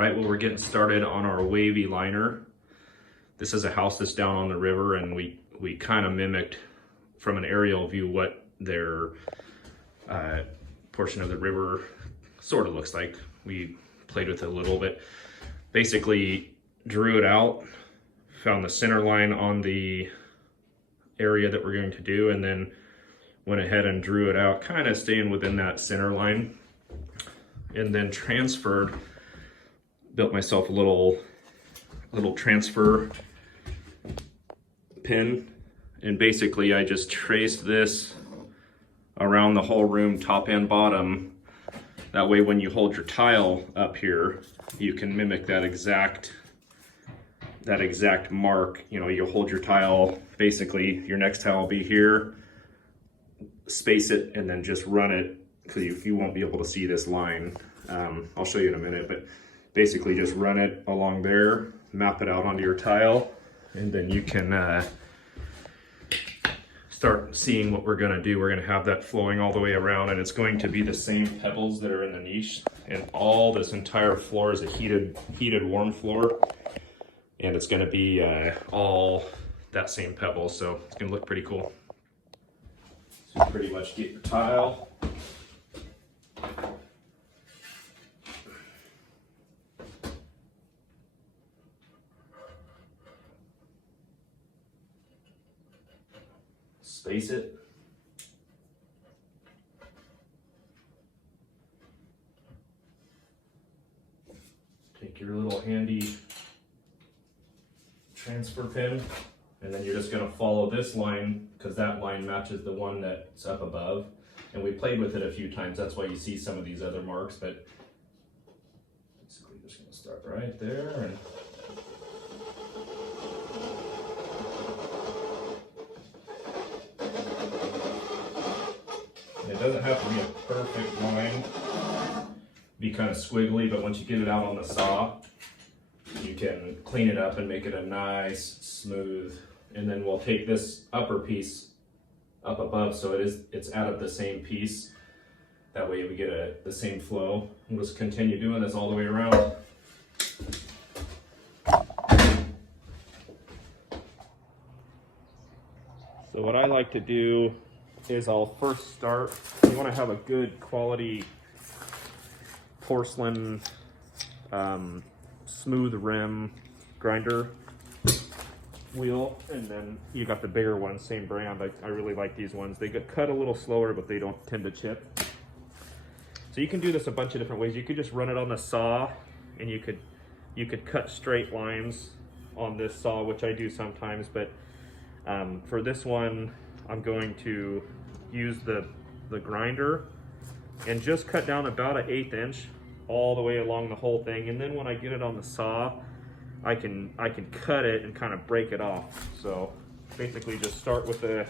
right, well, we're getting started on our Wavy liner. This is a house that's down on the river, and we kind of mimicked from an aerial view what their portion of the river sort of looks like. We played with it a little bit. Basically drew it out, found the center line on the area that we're going to do, and then went ahead and drew it out, kind of staying within that center line, and then transferred, built myself a little transfer pin, and basically I just traced this around the whole room, top and bottom. That way when you hold your tile up here, you can mimic that exact mark. You know, you'll hold your tile, basically your next tile will be here, space it, and then just run it, because you won't be able to see this line. I'll show you in a minute, but basically just run it along there, map it out onto your tile, and then you can start seeing what we're gonna do. We're gonna have that flowing all the way around, and it's going to be the same pebbles that are in the niche, and all this entire floor is a heated warm floor, and it's gonna be all that same pebble, so it's gonna look pretty cool. So you pretty much get your tile. Space it. Take your little handy transfer pin, and then you're just going to follow this line, because that line matches the one that's up above. And we played with it a few times, that's why you see some of these other marks, but basically just going to start right there. And it doesn't have to be a perfect line, be kind of squiggly, but once you get it out on the saw, you can clean it up and make it a nice smooth. And then we'll take this upper piece up above, so it's out of the same piece. That way we get the same flow. We'll just continue doing this all the way around. So what I like to do is I'll first start, you want to have a good quality porcelain smooth rim grinder wheel, and then you got the bigger ones, same brand. I really like these ones. They get cut a little slower, but they don't tend to chip. So you can do this a bunch of different ways. You could just run it on the saw, and you could cut straight lines on this saw, which I do sometimes, but for this one I'm going to use the grinder and just cut down about an 1/8 inch all the way along the whole thing, and then when I get it on the saw, I can cut it and kind of break it off. So basically just start with the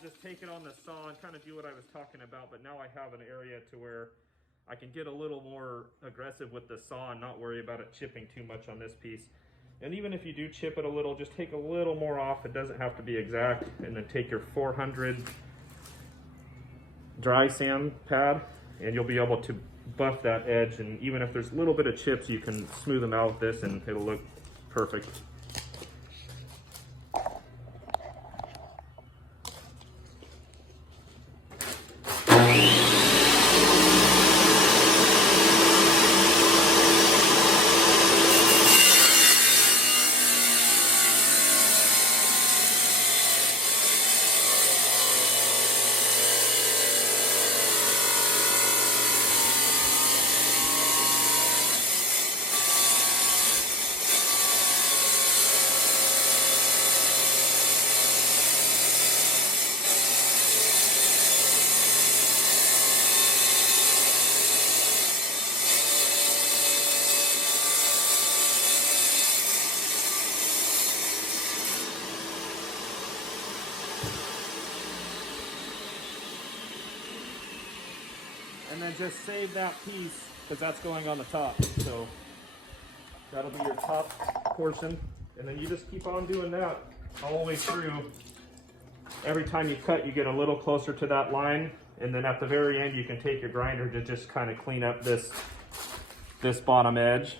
just take it on the saw and kind of do what I was talking about, but now I have an area to where I can get a little more aggressive with the saw and not worry about it chipping too much on this piece. And even if you do chip it a little, just take a little more off. It doesn't have to be exact. And then take your 400 dry sand pad, and you'll be able to buff that edge. And even if there's a little bit of chips, you can smooth them out with this and it'll look perfect. And then just save that piece because that's going on the top. So that'll be your top portion. And then you just keep on doing that all the way through. Every time you cut, you get a little closer to that line. And then at the very end, you can take your grinder to just kind of clean up this bottom edge.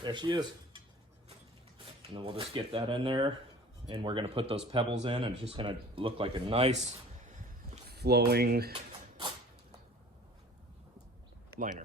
There she is. And then we'll just get that in there, and we're gonna put those pebbles in, and it's just gonna look like a nice flowing liner.